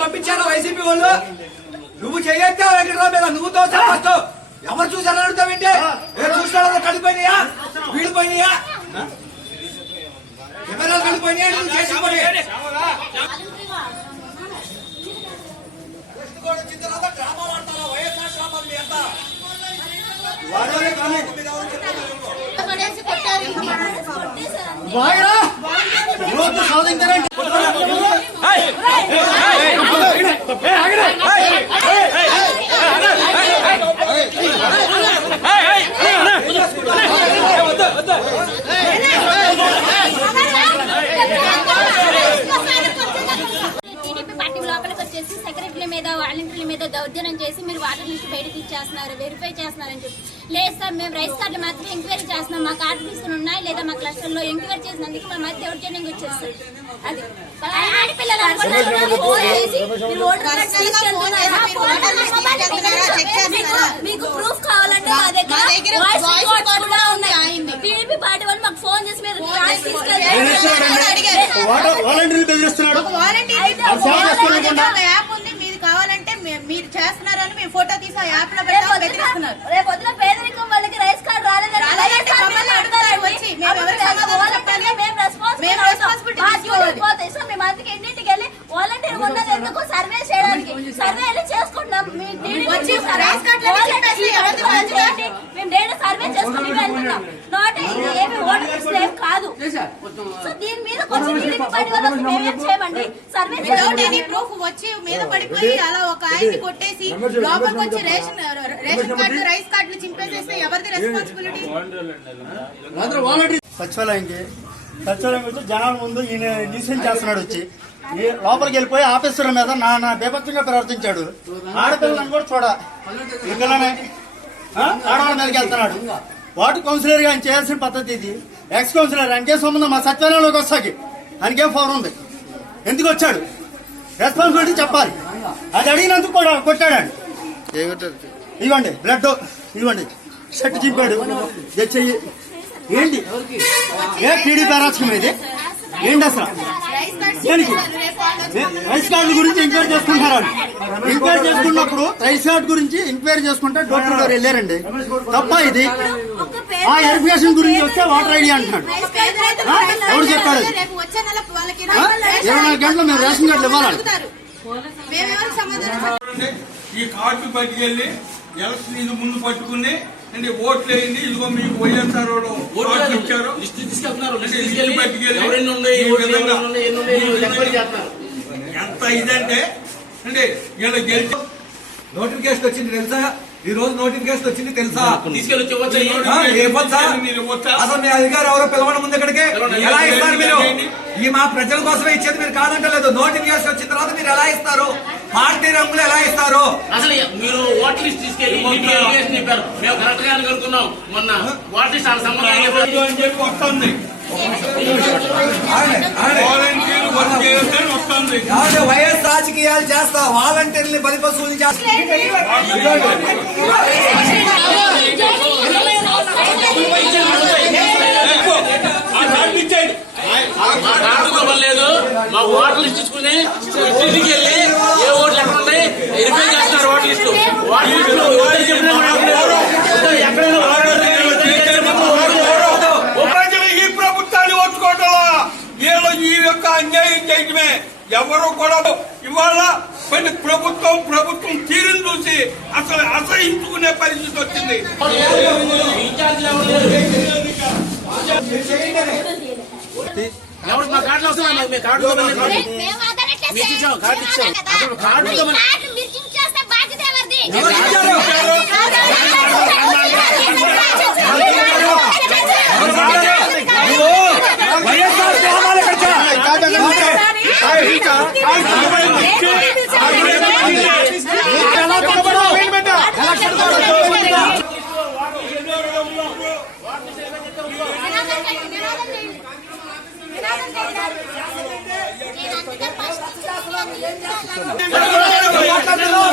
పంపించారా వైసీపీ వాళ్ళు? నువ్వు చేయొచ్చా వెంకటరావు మీద నువ్వు తోస్తావు. ఎవరు చూసారని అడుగుతావేంటి? చూసినా కడిపోయినాయా, వీడిపోయినాయా, కెమెరాలు కడిపోయినాయా? నువ్వు చేసిన పని వచ్చిన తర్వాత డ్రామా వాడతారా? వైఎస్ఆర్ డ్రామాలు మీ అంతా వాడలే కానీ సాధించారంటే సెక్రటరీ మీద వాలంటీర్ల మీద దౌర్జన్యం చేసి మీరు వాటర్ లిస్ట్ బయటకు ఇచ్చేస్తున్నారు, వెరిఫై చేస్తున్నారని చెప్పి. లేదు సార్, మేము రైస్ కార్డులు మాత్రం ఎంక్వైరీ చేస్తున్నాం, మా కార్డు తీసుకుని ఉన్నాయి లేదా మా క్లస్టర్లో ఎంక్వైరీ చేసినందుకు మా మధ్య దౌర్జన్యం వచ్చేస్తారు. అది ఆడపిల్లలు మీకు ప్రూఫ్ కావాలంటే మా దగ్గర టీడీపీ పార్టీ వాళ్ళు మాకు ఫోన్ చేసి మీరు కావాలంటే మీరు చేస్తున్నారని మేము ఫోటో తీసి ఆ యాప్ లో బెదిరిస్తున్నారు. రేపు పొద్దున పేదరికం వాళ్ళకి రైస్ కార్డు రాలేదంటే సో మేము అందుకే ఇంటింటికి వెళ్ళి వాలంటీర్ ఉన్నది ఎందుకు సర్వే చేయడానికి సర్వే వెళ్ళి చేసుకుంటున్నాం. మేము డైలీ సర్వే చేసుకుని వెళ్తున్నాం. నాట్ ఏమి ఓటర్ లిస్ట్ ఏం కాదు. సో దీని మీద కొంచెం టీడీపీ పార్టీ వల్ల మేమేం చేయమండి. సర్వే ప్రూఫ్ వచ్చి మీద పడిపోయి అలా ఒక ఆయన్ని కొట్టేసి లోపలికి వచ్చి రేషన్ కార్డు రైస్ కార్డులు చింపేసేస్తే ఎవరిది రెస్పాన్సిబిలిటీ? సచివాలయం వచ్చి జనాల ముందు ఈయన న్యూసెన్స్ చేస్తున్నాడు. వచ్చి లోపలికి వెళ్ళిపోయి ఆఫీసర్ మీద నా బేభత్సంగా ప్రవర్తించాడు. ఆడపిల్లని కూడా చూడ పిల్లలనే ఆడవాళ్ళ మీదకి వెళ్తున్నాడు. వార్డు కౌన్సిలర్ గా ఆయన చేయాల్సిన పద్ధతి ఇది. ఎక్స్ కౌన్సిలర్ ఆయనకే సంబంధం మా సచివాలయంలోకి వస్తాకి ఆయనకే ఫోన్ ఉంది. ఎందుకు వచ్చాడు? రెస్పాన్సిబిలిటీ చెప్పాలి. అది అడిగినందుకు కూడా కొట్టాడు. ఇవ్వండి బ్లడ్, ఇవ్వండి షర్ట్ చింపాడు. చెయ్యి ఏంటి? ఏ టీడీపీ అరాచకం ఇది ఏంటి అసలు? దేనికి రైస్ కార్డు గురించి ఎంక్వైరీ చేసుకుంటారు. ఎంక్వైరీ చేసుకున్నప్పుడు రైస్ కార్డు గురించి ఎంక్వైరీ చేసుకుంటే డోర్ టు డోర్ వెళ్ళారండి. తప్ప ఇది? ఆ వెరిఫికేషన్ గురించి వస్తే వాటర్ ఐడి అంటున్నాడు. ఎవరు చెప్పాడు? 24 గంటలు మేము రేషన్ కార్డులు ఇవ్వాలి. ఈ కార్డు పట్టుకెళ్ళి ఎలక్షన్ ఇది ముందు పట్టుకుని అంటే ఓట్లు వేయండి, ఇదిగో మీకు వైఎస్ఆర్ ఇచ్చారు ఎంత ఇదంటే అంటే ఇలా గెలిచి నోటిఫికేషన్ వచ్చింది తెలుసా? ఈ రోజు నోటిఫికేషన్ వచ్చింది తెలుసా? అసలు మీ అధికారం ఎవరో పిలవడం ముందు ఇక్కడికి ఎలా ఇస్తారు మీరు? ఈ మా ప్రజల కోసమే ఇచ్చేది, మీరు కాదంటలేదు. నోటిఫికేషన్ వచ్చిన తర్వాత మీరు ఎలా ఇస్తారు? పార్టీ రంగులు ఎలా ఇస్తారు? అసలు మీరు ఓటర్ లిస్ట్ తీసుకెళ్ళి చెప్పారు, మేము కరెక్ట్ గా అనుకున్నాం. మొన్న ఓటర్ లిస్ట్ సంబంధం అని చెప్పి వస్తుంది. వైఎస్ రాజకీయాలు చేస్తా, వాలంటీర్ని బలిపశువులు చేస్తా. లేదు మా ఓటర్ లిస్ట్ ఇచ్చుకుని ఇంటికి వెళ్ళి ఏ ఓట్లు ఎక్కడ ఉన్నాయి వెరిఫై చేస్తున్నారు. ఓటర్ లిస్ట్ ప్రజలు ఈ ప్రభుత్వాన్ని ఓర్చుకోవటంలో వీళ్ళు ఈ యొక్క అన్యాయం చేయటమే. ఎవరు కూడా ఇవాళ ప్రభుత్వం తీరును చూసి అసలు అసహించుకునే పరిస్థితి వచ్చింది. ఎవరు మా కార్డులు వస్తున్నా కార్డు కార్డు మాట్లాడుతున్నావు